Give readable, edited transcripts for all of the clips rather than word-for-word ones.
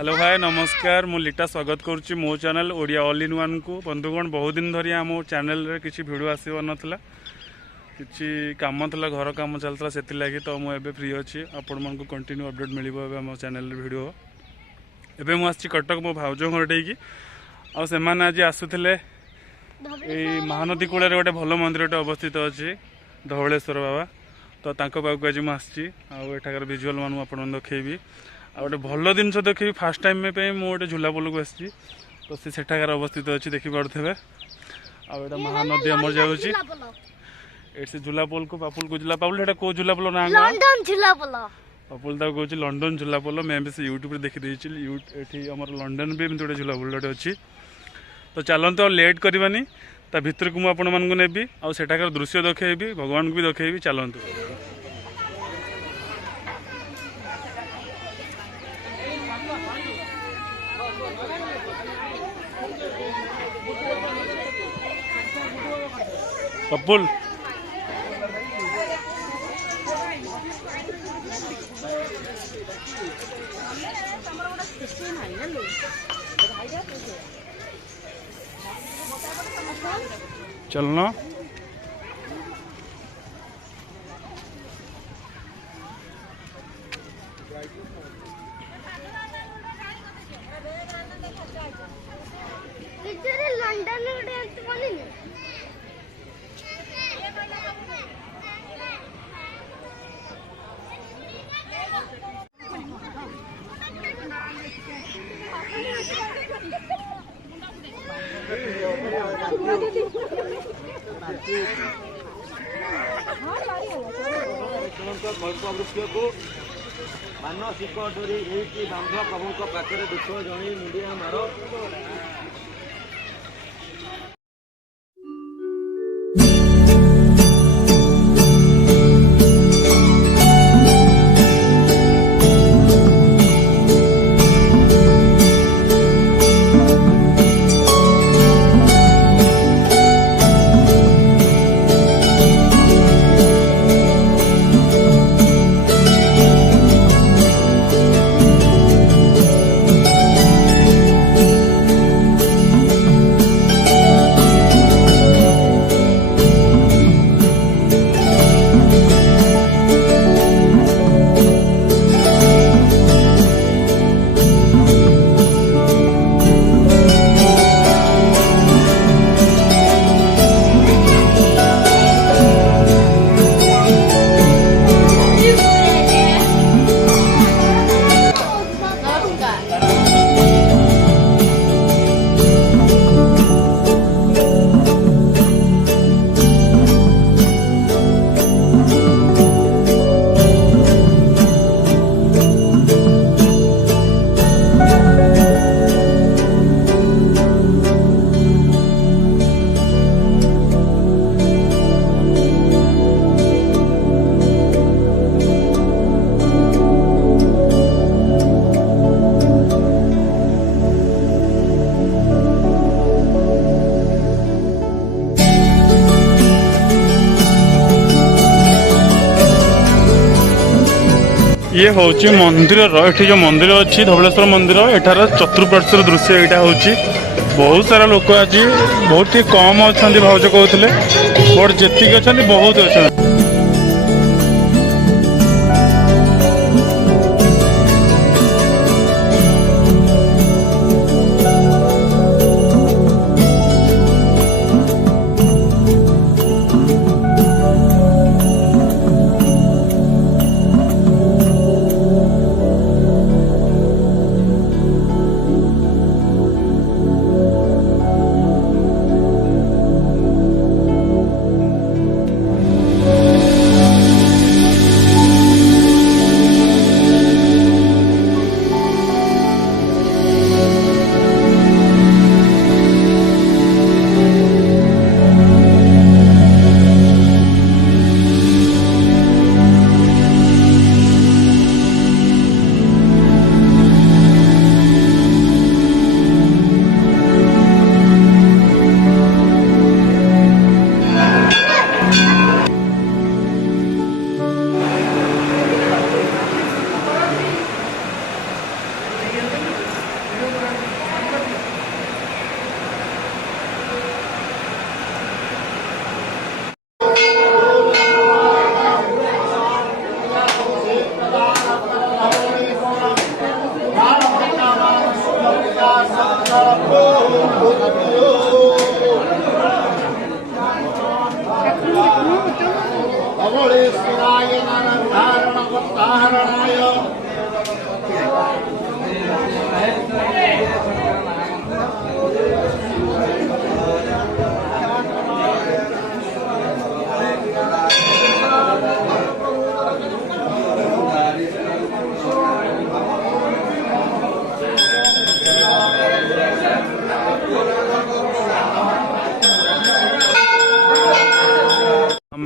Hello भाई नमस्कार मु लिटा स्वागत करुच्ची मो channel Odia all in one को बंधुगण बहुत दिन धरी आम चैनल रे किसी वीडियो आसवर नाला किसी कम था घर कम चलता से लगी तो मुझे फ्री अच्छी आपण मानक कंटिन्यू अपडेट मिल आम चैनल वीडियो एवं मुझे कटक मो भाउज घर से आज आसुले महानदी कूल गोटे भल मंदिर अवस्थित अच्छी धबलेश्वर बाबा तो पाक आज मुझे आठाकार भिजुआल मान आपको देखी आ गए भल जिन देखी फास्ट टाइम पे मुझे झुलापोल को आसी तो सेठाकार अवस्थित अच्छी देखिपे आटा महानदी आमर जाऊँगी ये झुलापोल को पापुल को झुला पापुल एटा को झुलापोल ना लंडन झुलापोल पापुल ता कहूँ लंडन झुलापोल मैं भी से यूट्यूब देखी ये आम लंडन भी एमती गोटे झुलापोल अच्छी तो चलते और लेट करवानी ता भितर को मुझे आपण मानक नेबी आ सेठाकार दृश्य देखी भगवान को भी देखी चलतु पपुल चलना मानसिक डोरी बांध प्रभु पाखे दुख जणी मुंडिया मार ये हूँ मंदिर ये जो मंदिर अच्छी धबलेश्वर मंदिर एठार चतुर्पार्श्वर दृश्य यहाँ हूँ बहुत सारा लोक आज बहुत ही कम अच्छा भावज कहते बट जी अच्छा बहुत अच्छा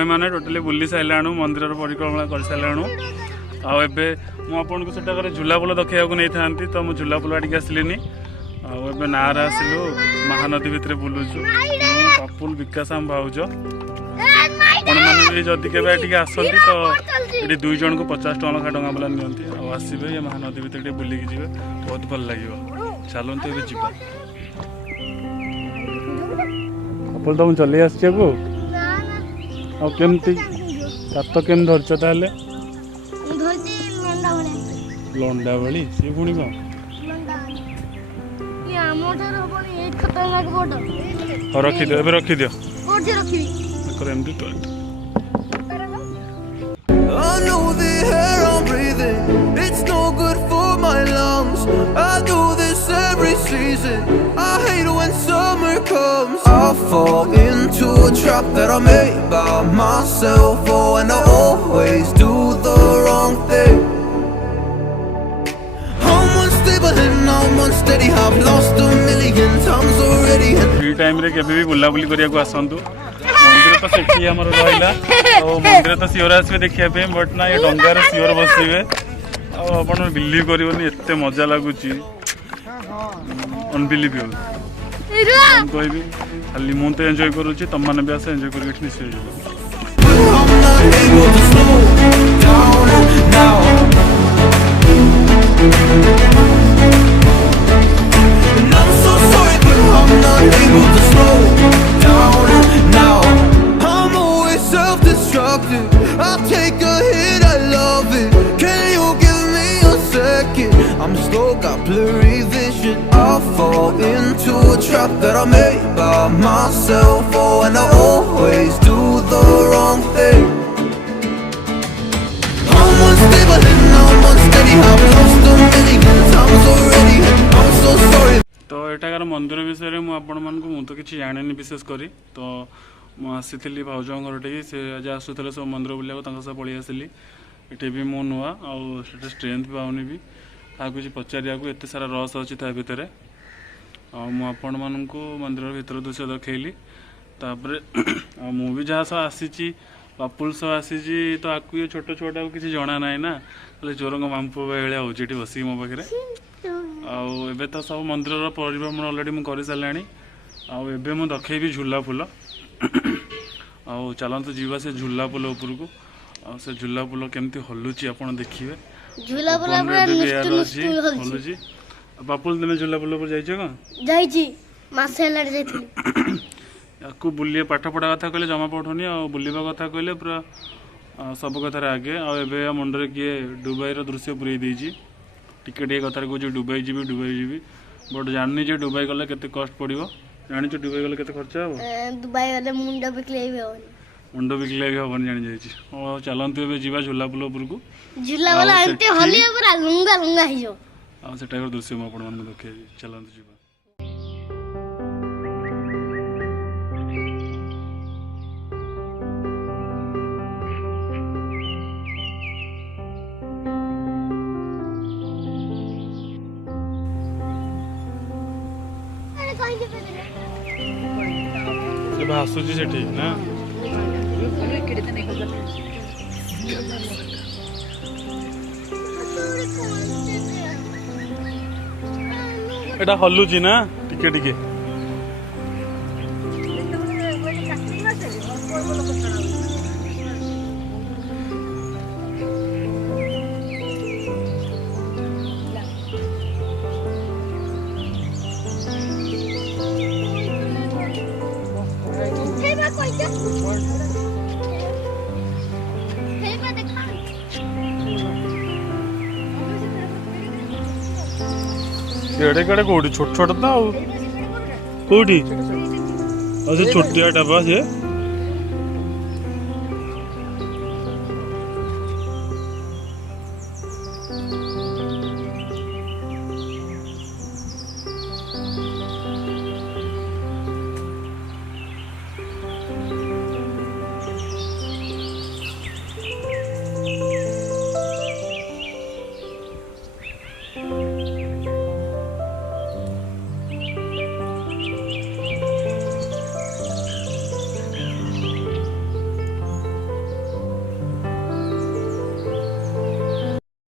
आमे मैंने टोटाली बुली सारू मंदिर परिक्रमा कर सारूँ आबे मुझे सेठाकर झुलापोल देखा नहीं था तो मुझे झुलापोल आड़े आसलिनी आबे नार आसलु महानदी भितर बुलुचु पापुल विकास आम भाउज आपने जदि के आसती तो ये 2 जन को 50 टका लखा टका बाला नियंती आसबे ये महानदी भितर बुलिकी जी बहुत भल लगे चलते ये जा पापुल तुम चल आसको केमती सात केम धरच ताले लंडा भली सी पुणी कौन रखिद ए रखिद एमती तो I know the air I'm breathing, it's no good for my lungs. I do this every season, I hate when summer comes. I fall into a trap that I made by myself. Oh, and I always do the wrong thing. I'm unstable and I'm unsteady, I've lost a million times already. Free time रे केबे भी बुला बुली करिया को आसंतु मंदिर तो सेठी हमर रहला तो मंदिर तो सियोर आसबे देखिया पे बट ना ये डंगार सियोर बसिबे आ अपन बिलीव करिवनी एते मजा लागुची अनबिलीवेबल कोई भी खाली मु तो एंजॉय करूची तम माने भी आसे एंजॉय करके निश्चय I'm not able to slow down now. And I'm so sorry, but I'm not able to slow down now. I'm always self-destructive, I'll take a hit, I love it. Can you give me a second? I'm slow, got blurry vision. I fall into a trap that I made by myself. Oh, and I always do the wrong thing. I'm unstable and I'm unsteady, I've lost a million times already. I'm so sorry. तो एठाकार मंदिर विषय में मुझे तो किसी जाने विशेष करी तो मुझे भाज घर टे से आज आसूले सब मंदिर बुला सब पलि आसली ये भी मो नुआ आउ स्ट्रेंथ पाऊनी भी क्या किसी पचारिया एत सारा रस अच्छी ता भितर आपण मानू मंदिर भीतर दृश्य देखली तापर मु भी जहाँ सब आसी पापुल सब आसी तो आपको ये छोट छुआटा को किसी जना ना ना खाली चोरंग मामपु भाई हो बस मो पाखे आबे तो सब मंदिर परिभ्रमण अलरेडी मुझे कर सारे आबे मुझे देखी झुलापोल आउ चलते जीवा से झुलापोल उपर को से झुलापोल केमती हलुची आप देखिए हलुची पापुल तुम झुलापोल पर जाको बुले पाठ पढ़ा कथा कहले जमा पठौनी आ बुलवा कथा कहले पूरा सब कथार आगे आबे मुंडे किए दुबई दृश्य पुरे देजी टिके कथार कह दुबई जी बट जानी जे दुबई गले केते कष्ट पड़ो जानी दुबई गले केते खर्च हम दुबई गले मुंड बिकले भी हबन जानी जाई चलतु ए जीवा झुलापोल उपर को झुलापोल एते हलिया पूरा लंगा लंगा ही जो आ सेटा दृश्य मु आपण मन देखे चलतु जीवा भासुची से ठीक ना एटा हलुची ना टिके टिके केड़े केड़े कौटी छोट छोट था कौटी छोटिया टापा से